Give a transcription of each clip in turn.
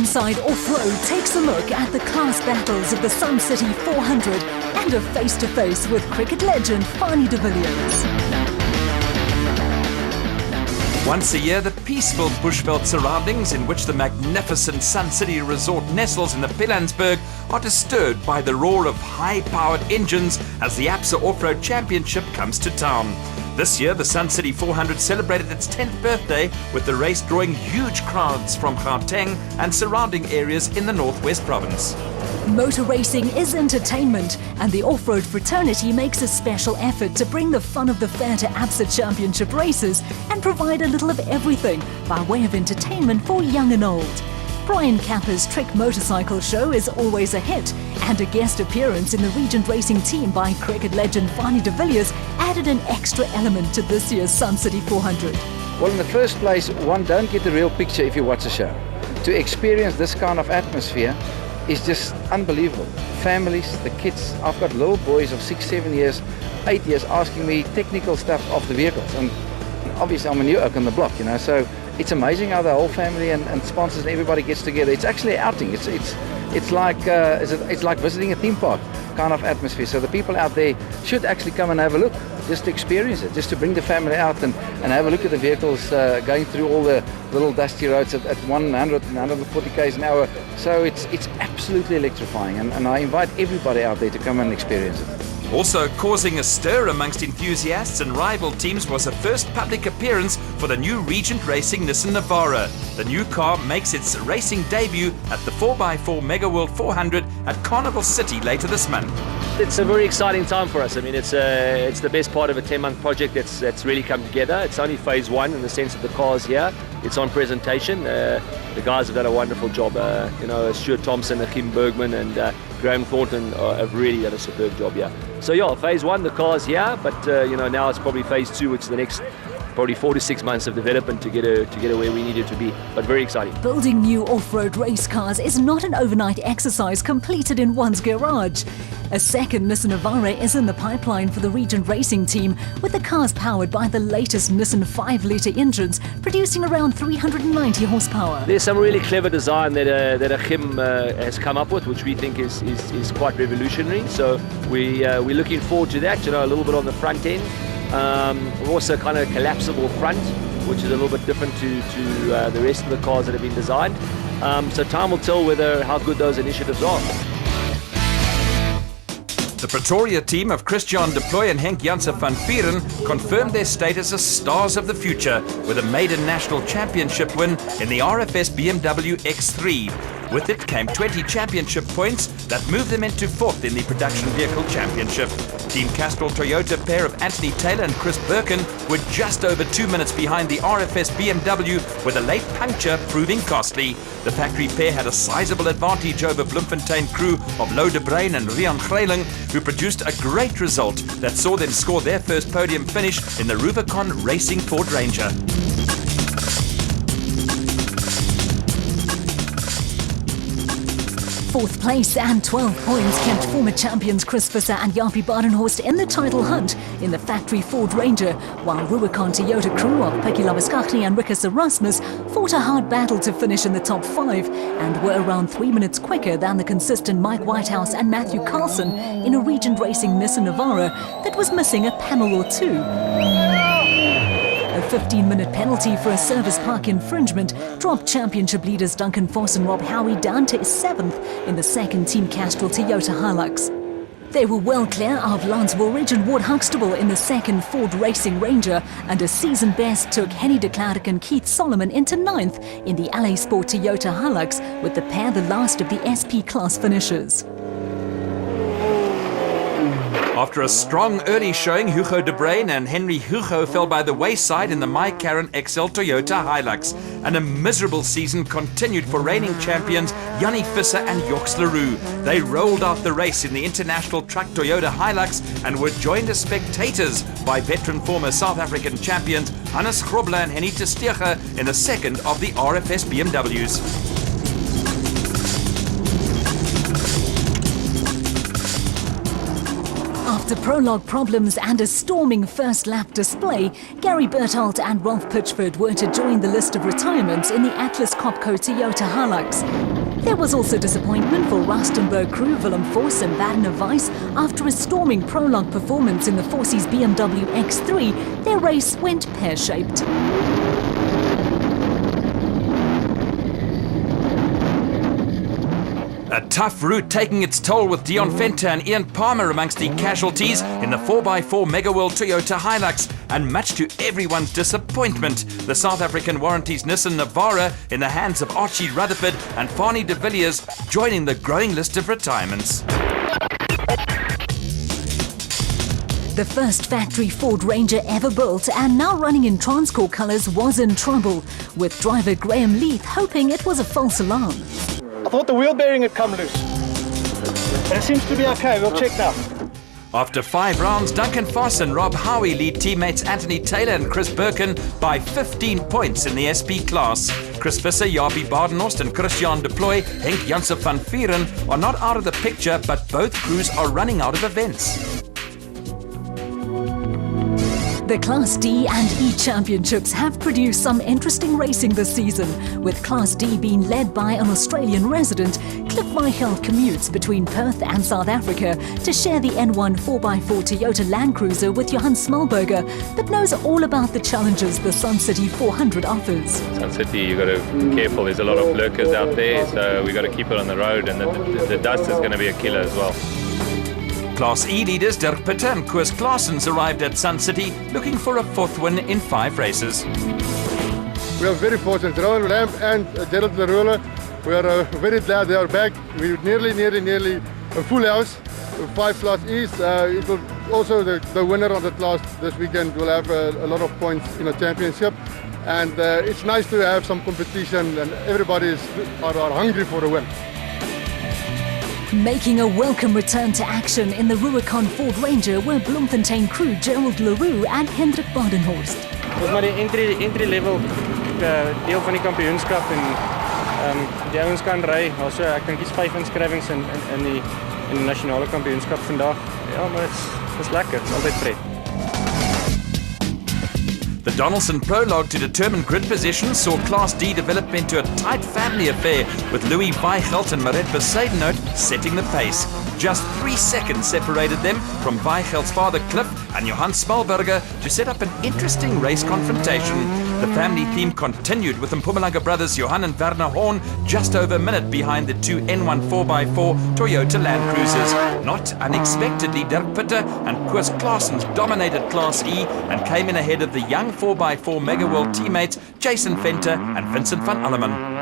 Inside Off-Road takes a look at the class battles of the Sun City 400 and a face-to-face with cricket legend Fanie de Villiers. Once a year, the peaceful bushveld surroundings in which the magnificent Sun City Resort nestles in the Pilanesberg are disturbed by the roar of high-powered engines as the ABSA Off-Road Championship comes to town. This year, the Sun City 400 celebrated its 10th birthday with the race drawing huge crowds from Gauteng and surrounding areas in the Northwest Province. Motor racing is entertainment, and the off-road fraternity makes a special effort to bring the fun of the fair to ABSA Championship races and provide a little of everything by way of entertainment for young and old. Brian Kappa's Trick Motorcycle Show is always a hit, and a guest appearance in the Regent Racing team by cricket legend Fanie de Villiers added an extra element to this year's Sun City 400. Well, in the first place, one don't get the real picture if you watch the show. To experience this kind of atmosphere is just unbelievable. Families, the kids, I've got little boys of 6, 7 years, 8 years asking me technical stuff of the vehicles, and obviously I'm a new oak on the block, you know, so it's amazing how the whole family and sponsors and everybody gets together. It's actually an outing. It's like visiting a theme park kind of atmosphere. So the people out there should actually come and have a look, just to experience it, just to bring the family out and have a look at the vehicles going through all the little dusty roads at 100 and 140 k's an hour. So it's absolutely electrifying, and I invite everybody out there to come and experience it. Also causing a stir amongst enthusiasts and rival teams was a first public appearance for the new Regent Racing Nissan Navara. The new car makes its racing debut at the 4x4 Mega World 400 at Carnival City later this month. It's a very exciting time for us. I mean, it's the best part of a 10-month project that's really come together. It's only phase one in the sense of the cars here. It's on presentation. The guys have done a wonderful job. You know, Stuart Thompson, Achim Bergman, and Graham Thornton have really done a superb job here. So yeah, phase one, the car's here, but you know, now it's probably phase two, which is the next probably 4 to 6 months of development to get where we needed to be, but very exciting. Building new off-road race cars is not an overnight exercise completed in one's garage. A second Nissan Navara is in the pipeline for the Regent Racing team, with the cars powered by the latest Nissan 5-litre engines, producing around 390 horsepower. There's some really clever design that Achim has come up with, which we think is quite revolutionary. So we're looking forward to that. You know, a little bit on the front end. Also kind of collapsible front, which is a little bit different to the rest of the cars that have been designed. So time will tell how good those initiatives are. The Pretoria team of Christian de Plooy and Henk Janse van Vieren confirmed their status as stars of the future with a maiden national championship win in the RFS BMW X3. With it came 20 championship points that moved them into 4th in the production vehicle championship. Team Castrol Toyota pair of Anthony Taylor and Chris Birkin were just over 2 minutes behind the RFS BMW, with a late puncture proving costly. The factory pair had a sizable advantage over Bloemfontein crew of Louw de Bruin and Rian Greiling, who produced a great result that saw them score their first podium finish in the Rubicon Racing Ford Ranger. Fourth place and 12 points kept former champions Chris Visser and Jaapie Badenhorst in the title hunt in the factory Ford Ranger, while Rubicon Toyota crew of Pekkie Labuschagne and Rikus Erasmus fought a hard battle to finish in the top 5 and were around 3 minutes quicker than the consistent Mike Whitehouse and Matthew Carlson in a Regent Racing Nissan Navara that was missing a panel or two. A 15-minute penalty for a service park infringement dropped championship leaders Duncan Foss and Rob Howie down to 7th in the second Team Castrol Toyota Hilux. They were well clear of Lance Woolridge and Ward Huxtable in the second Ford Racing Ranger, and a season best took Henny de Klerk and Keith Solomon into 9th in the LA Sport Toyota Hilux, with the pair the last of the SP class finishers. After a strong early showing, Hugo de Bruin and Henry Hugo fell by the wayside in the My Karen XL Toyota Hilux. And a miserable season continued for reigning champions Yannick Visser and Joks Leroux. They rolled out the race in the International Truck Toyota Hilux and were joined as spectators by veteran former South African champions Hannes Grobler and Henny Testege in the second of the RFS BMWs. After prologue problems and a storming first lap display, Gary Berthold and Ralph Pitchford were to join the list of retirements in the Atlas Copco Toyota Hilux. There was also disappointment for Rustenburg crew Willem Vos and Werner Weiss after a storming prologue performance in the Forces BMW X3. Their race went pear-shaped. A tough route taking its toll with Dion Venter and Ian Palmer amongst the casualties in the 4x4 Mega World Toyota Hilux. And much to everyone's disappointment, the South African Warranties Nissan Navara in the hands of Archie Rutherford and Fani de Villiers joining the growing list of retirements. The first factory Ford Ranger ever built and now running in Transcore colours was in trouble, with driver Graham Leith hoping it was a false alarm. I thought the wheel bearing had come loose, but it seems to be okay. We'll check now. After 5 rounds, Duncan Foss and Rob Howie lead teammates Anthony Taylor and Chris Birkin by 15 points in the SP class. Chris Visser, Jaapie Badenhorst and Christian Deploy, Henk Janse van Vieren are not out of the picture, but both crews are running out of events. The Class D and E championships have produced some interesting racing this season, with Class D being led by an Australian resident. Cliff Weichelt commutes between Perth and South Africa to share the N1 4x4 Toyota Land Cruiser with Johan Smallberger, but knows all about the challenges the Sun City 400 offers. Sun City, you've got to be careful. There's a lot of lurkers out there, so we've got to keep it on the road, and the dust is going to be a killer as well. Class E leaders Dirk Pitter and Koos Claessens arrived at Sun City looking for a 4th win in 5 races. We are very fortunate. Rowan Lamb and Gerald Leroy, we are very glad they are back. We nearly a full house, 5 Class E's. It will also the winner of the class this weekend will have a lot of points in a championship. And it's nice to have some competition and everybody are hungry for a win. Making a welcome return to action in the Rubicon Ford Ranger were Bloemfontein crew Gerald Leroux and Hendrik Badenhorst. Dit was maar die entry level deel van die kampioenskap en die ouens kan ry. Also ek dink dis 5 inskrywings in die nasionale kampioenskap vandag. Ja, maar dit is lekker. Dit is altyd pret. The Donaldson prologue to determine grid position saw Class D develop into a tight family affair, with Louis Weichelt and Maret Besaidenout setting the pace. Just 3 seconds separated them from Weichelt's father Cliff and Johan Smallberger to set up an interesting race confrontation. The family theme continued with the Mpumalanga brothers Johan and Werner Horn just over a minute behind the 2 N1 4x4 Toyota Land Cruisers. Not unexpectedly, Dirk Pitter and Koos Claessens dominated Class E and came in ahead of the young 4x4 Mega World teammates Jason Venter and Vincent van Alleman.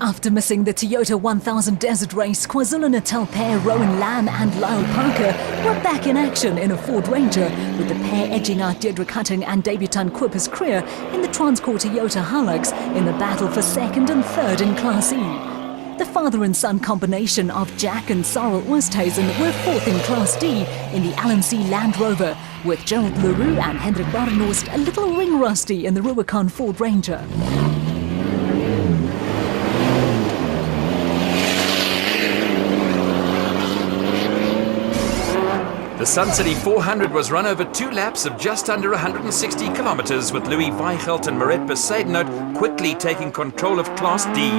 After missing the Toyota 1000 Desert Race, KwaZulu-Natal pair Rowan Lamb and Lyle Parker were back in action in a Ford Ranger, with the pair edging out Deirdre Cutting and debutant Quipus Creer in the Transcore Toyota Hilux in the battle for 2nd and 3rd in Class E. The father and son combination of Jack and Cyril Oosthuizen were 4th in Class D in the LMC Land Rover, with Gerald Leroux and Hendrik Badenhorst a little ring rusty in the Rubicon Ford Ranger. The Sun City 400 was run over 2 laps of just under 160 kilometers, with Louis Weichelt and Maret Besaidenout quickly taking control of Class D.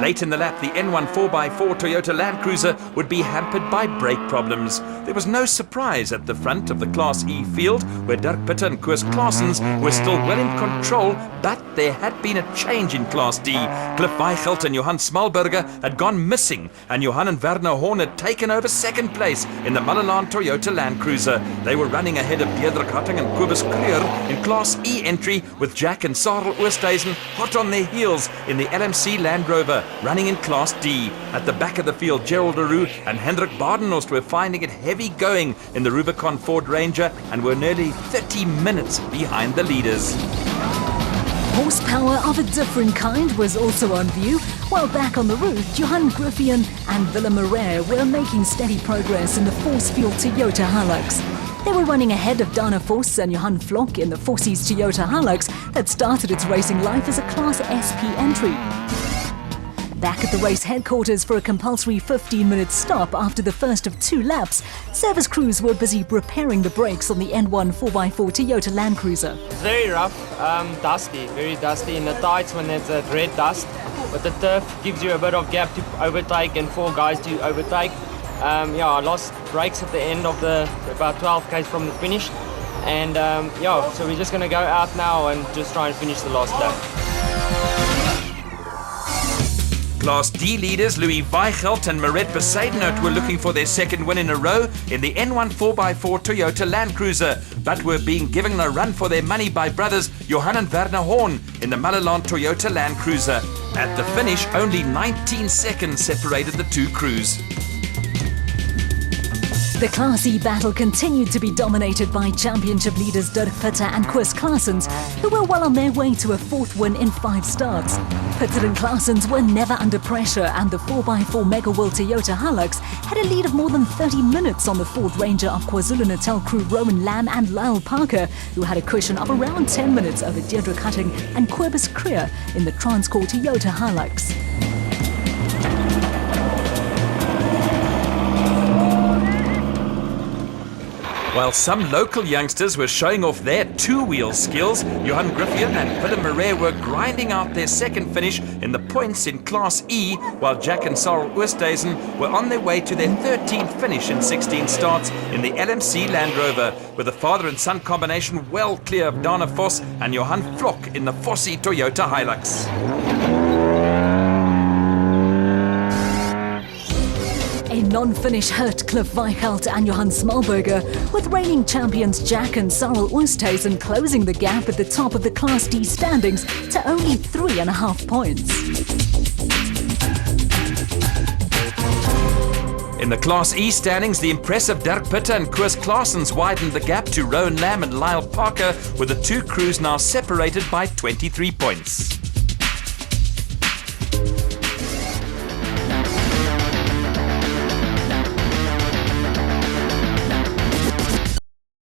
Late in the lap, the N1 4x4 Toyota Land Cruiser would be hampered by brake problems. There was no surprise at the front of the Class E field, where Dirk Pitter and Koos Claessens were still well in control, but there had been a change in Class D. Cliff Weichelt and Johan Smallberger had gone missing, and Johan and Werner Horn had taken over 2nd place in the Mulliland Toyota Land Cruiser. They were running ahead of Deirdre Cutting and Quibus Creer in Class E entry, with Jack and Cyril Oosthuizen hot on their heels in the LMC Land Rover, running in Class D. At the back of the field, Gerald Leroux and Hendrik Badenhorst were finding it heavy going in the Rubicon Ford Ranger and were nearly 30 minutes behind the leaders. Horsepower of a different kind was also on view, while back on the route, Johan Griffian and Willem Marais were making steady progress in the force-fueled Toyota Hilux. They were running ahead of Dana Vos and Johan Vlok in the Fossies Toyota Hilux that started its racing life as a Class SP entry. Back at the race headquarters for a compulsory 15-minute stop after the first of 2 laps, service crews were busy repairing the brakes on the N1 4x4 Toyota Land Cruiser. It's very rough, dusty, very dusty in the tights when there's a red dust. But the turf gives you a bit of gap to overtake and 4 guys to overtake. I lost brakes at the end of about 12 k's from the finish. And so we're just going to go out now and just try and finish the last lap. Class D leaders Louis Weichelt and Maret Besaidenout were looking for their second win in a row in the N1 4x4 Toyota Land Cruiser, but were being given a run for their money by brothers Johan and Werner Horn in the Mulholland Toyota Land Cruiser. At the finish, only 19 seconds separated the 2 crews. The Class E battle continued to be dominated by championship leaders Dirk Pitter and Koos Claessens, who were well on their way to a 4th win in 5 starts. Pitter and Claessens were never under pressure, and the 4x4 Mega World Toyota Hilux had a lead of more than 30 minutes on the Ford Ranger of KwaZulu-Natal crew Rowan Lamb and Lyle Parker, who had a cushion of around 10 minutes over Deirdre Cutting and Cobus Creer in the Transcore Toyota Hilux. While some local youngsters were showing off their 2-wheel skills, Johan Griffin and Willem Marais were grinding out their second finish in the points in Class E, while Jack and Sarel Oosthuizen were on their way to their 13th finish in 16 starts in the LMC Land Rover, with the father and son combination well clear of Dana Vos and Johan Vlok in the Fossie Toyota Hilux. A non-finish hurt Cliff Weichelt and Johan Smalberger, with reigning champions Jack and Sarel Oosthuizen closing the gap at the top of the Class D standings to only 3.5 points. In the Class E standings, the impressive Dirk Pitter and Koos Claessens widened the gap to Rowan Lamb and Lyle Parker, with the 2 crews now separated by 23 points.